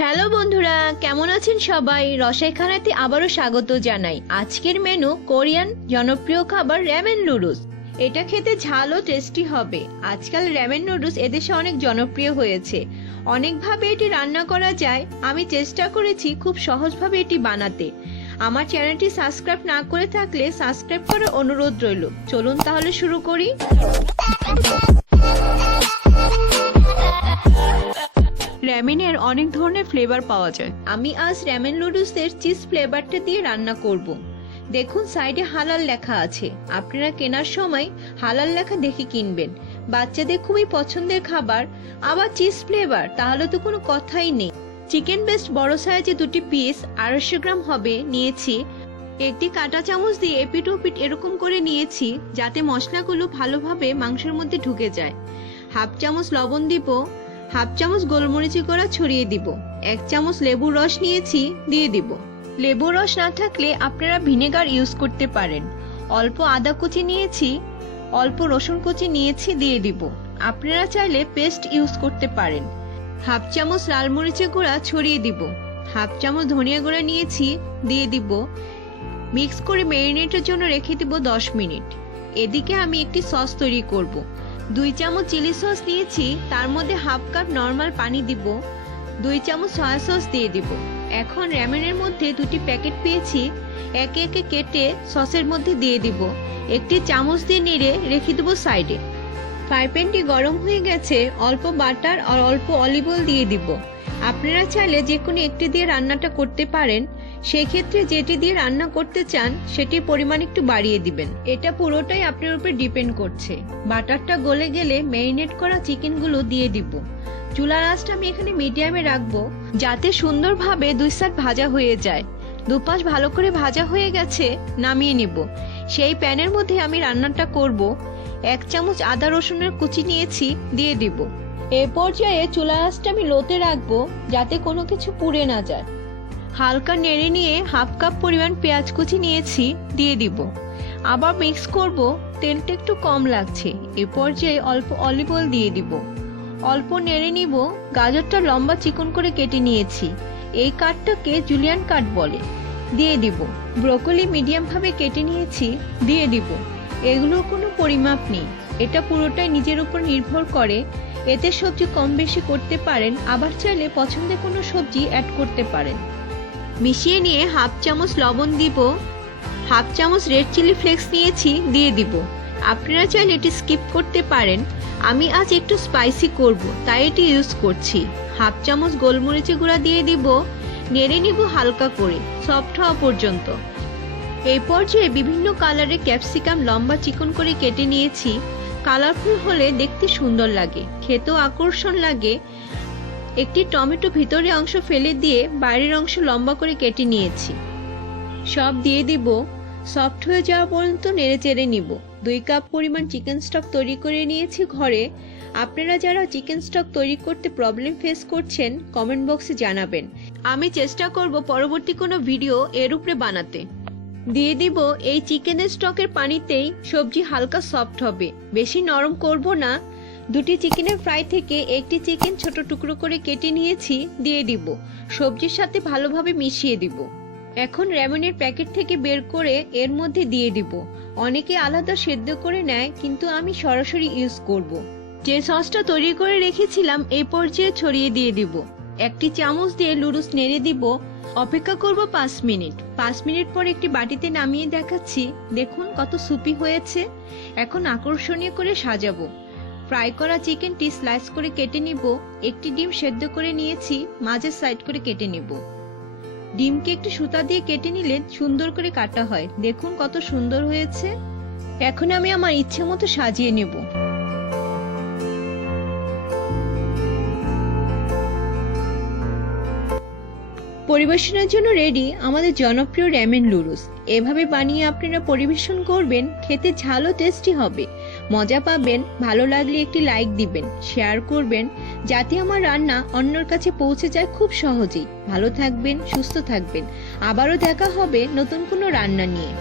Hello বন্ধুরা, কেমন আছেন সবাই? রসাইখানাতে আবারও স্বাগত জানাই। আজকের মেনু কোরিয়ান জনপ্রিয় খাবার র‍্যামেন নুডলস। এটা খেতে ঝাল ও টেস্টি হবে। আজকাল র‍্যামেন নুডলস এদেশে অনেক জনপ্রিয় হয়েছে। অনেকভাবে এটি রান্না করা যায়। আমি চেষ্টা করেছি খুব সহজভাবে এটি বানাতে। আমার চ্যানেলটি সাবস্ক্রাইব না করে থাকলে সাবস্ক্রাইব করার অনুরোধ রইল। চলুন তাহলে শুরু করি। র‍্যামেনের অনেক ধরনের ফ্লেভার পাওয়া যায়। আমি আজ র‍্যামেন নুডলসের চিজ ফ্লেভারটা দিয়ে রান্না করব। দেখুন সাইডে হালাল লেখা আছে। আপনারা কেনার সময় হালাল লেখা দেখে কিনবেন। বাচ্চাদের খুবই পছন্দের খাবার, আবার চিজ ফ্লেভার, তাহলে তো কোনো কথাই নেই। চিকেন বেস্ট বড় সাইজে 2টি পিস 250 গ্রাম হবে নিয়েছি। একটি কাঁটা চামচ দিয়ে এপিট ওপিট এরকম করে নিয়েছি যাতে মশলাগুলো ভালোভাবে মাংসের মধ্যে ঢুকে যায়। হাফ চামচ লবণ দিব, হাফ চামচ গোলমরিচি গুঁড়া ছড়িয়ে দিব। 1 চামচ লেবুর রস নিয়েছি, দিয়ে দিব। লেবুর রস না থাকলে আপনারা ভিনেগার ইউজ করতে পারেন। অল্প আদা কুচি নিয়েছি, অল্প রসুন কুচি নিয়েছি, দিয়ে দিব। আপনারা চাইলে পেস্ট ইউজ করতে পারেন। হাফ চামচ লাল মরিচের গুঁড়া ছড়িয়ে দিব। হাফ চামচ ধনিয়া গুঁড়া নিয়েছি, দিয়ে দিব। মিক্স করে ম্যারিনেটের জন্য রেখে দিব 10 মিনিট। এদিকে আমি একটি সস তৈরি করব। 2 চামচ চিলি সস নিয়েছি, তার মধ্যে হাফ কাপ নরমাল পানি দিব। 2 চামচ সয়া সস দিয়ে দিব। এখন র‍্যামেনের মধ্যে 2টি প্যাকেট পেয়েছি, একে একে কেটে সসের মধ্যে দিয়ে দিব। একটি চামচ দিয়ে নেড়ে রেখে দেব সাইডে। ফ্রাই প্যানটি গরম হয়ে গেছে, অল্প বাটার আর অল্প অলিভ অয়েল দিয়ে দিব। আপনারা চাইলে যে কোনো একটি দিয়ে রান্নাটা করতে পারেন। সেই ক্ষেত্রে যেটি দিয়ে রান্না করতে চান সেটির পরিমাণ একটু বাড়িয়ে দিবেন। এটা পুরোটাই আপনার উপর ডিপেন্ড করছে। বাটারটা গলে গেলে ম্যারিনেট করা চিকেনগুলো দিয়ে দিব। চুলার আঁচটা আমি এখানে মিডিয়ামে রাখবো যাতে সুন্দরভাবে 2 সাইড ভাজা হয়ে যায়। দুপাশ ভালো করে ভাজা হয়ে গেছে, নামিয়ে নিব। সেই প্যানের মধ্যে আমি রান্নাটা করব। 1 চামচ আদা রসুনের কুচি নিয়েছি, দিয়ে দিব। এই পর্যায়ে চুলার আঁচটা আমি লোতে রাখবো যাতে কোনো কিছু পুড়ে না যায়। হালকা নেড়ে নিয়ে হাফ কাপ পরিমাণ পেঁয়াজ কুচি নিয়েছি, দিয়ে দিব। আবার মিক্স করব। তেলটা একটু কম লাগছে। এই পর্যায়ে অল্প অলিভ অয়েল দিয়ে দিব। অল্প নেড়ে নিব। গাজরটা লম্বা চিকন করে কেটে নিয়েছি। এই কাটটাকে জুলিয়ান কাট বলে, দিয়ে দিব। ব্রোকলি মিডিয়াম ভাবে কেটে নিয়েছি, দিয়ে দিব। এগুলোর কোনো পরিমাপ নেই, এটা পুরোটাই নিজের উপর নির্ভর করে। এতে সবজি কম বেশি করতে পারেন, আবার চাইলে পছন্দের কোনো সবজি অ্যাড করতে পারেন। মিশিয়ে নিয়ে হাফ চামচ লবণ দিব। হাফ চামচ রেড চিলি ফ্লেক্স নিয়েছি, দিয়ে দিব। আপনারা চাইলে এটি স্কিপ করতে পারেন। আমি আজ একটু স্পাইসি করব, তাই এটি ইউজ করছি। হাফ চামচ গোলমরিচের গুঁড়া দিয়ে দিব। নেড়ে নিব হালকা করে, সফট হওয়া পর্যন্ত। এই পর্যায়ে বিভিন্ন কালারের ক্যাপসিকাম লম্বা চিকন করে কেটে নিয়েছি। কালারফুল হলে দেখতে সুন্দর লাগে, খেতেও আকর্ষণ লাগে। একটি টমেটো ভিতরের অংশ ফেলে দিয়ে বাইরের অংশ লম্বা করে কেটে নিয়েছি। সব দিয়ে দিব। সফট হয়ে যাওয়া পর্যন্ত নেড়ে চেড়ে নিব। 2 কাপ পরিমাণ চিকেন স্টক তৈরি করে নিয়েছি ঘরে। আপনারা যারা চিকেন স্টক তৈরি করতে প্রবলেম ফেস করছেন কমেন্ট বক্সে জানাবেন। আমি চেষ্টা করব পরবর্তী কোনো ভিডিও এর উপরে বানাতে। দিয়ে দিব। এই চিকেনের স্টকের পানিতেই সবজি হালকা সফট হবে, বেশি নরম করব না। 2টি চিকেনের ফ্রাই থেকে একটি চিকেন ছোট টুকরো করে কেটে নিয়েছি, দিয়ে দিব। সবজির সাথে ভালোভাবে মিশিয়ে দিব। এখন র‍্যামেনের প্যাকেট থেকে বের করে এর মধ্যে দিয়ে দিব। অনেকে আলাদা সেদ্ধ করে নেয়, কিন্তু আমি সরাসরি ইউজ করব। যে সসটা তৈরি করে রেখেছিলাম এই পর্যায়ে ছড়িয়ে দিয়ে দিব। একটি চামচ দিয়ে নুডলস নেড়ে দিব। অপেক্ষা করব 5 মিনিট। 5 মিনিট পর একটি বাটিতে নামিয়ে দেখাচ্ছি। দেখুন কত সুপি হয়েছে। এখন আকর্ষণীয় করে সাজাবো। ফ্রাই করা চিকেনটি স্লাইস করে কেটে নিব। একটি ডিম সেদ্ধ করে নিয়েছি, মাঝের সাইড করে কেটে নিব। ডিমকে একটু সুতা দিয়ে কেটে নিলে সুন্দর করে কাটা হয়। দেখুন কত সুন্দর হয়েছে। এখন আমি আমার ইচ্ছে মতো সাজিয়ে নেব। পরিবেশনের জন্য রেডি আমাদের জনপ্রিয় র‍্যামেন নুডলস। এভাবে বানিয়ে আপনারা পরিবেশন করবেন, খেতে ঝাল ও টেস্টি হবে, মজা পাবেন। ভালো লাগলে একটি লাইক দিবেন, শেয়ার করবেন যাতে আমার রান্না অন্যর কাছে পৌঁছে যায় খুব সহজেই। ভালো থাকবেন, সুস্থ থাকবেন। আবারও দেখা হবে নতুন কোনো রান্না নিয়ে।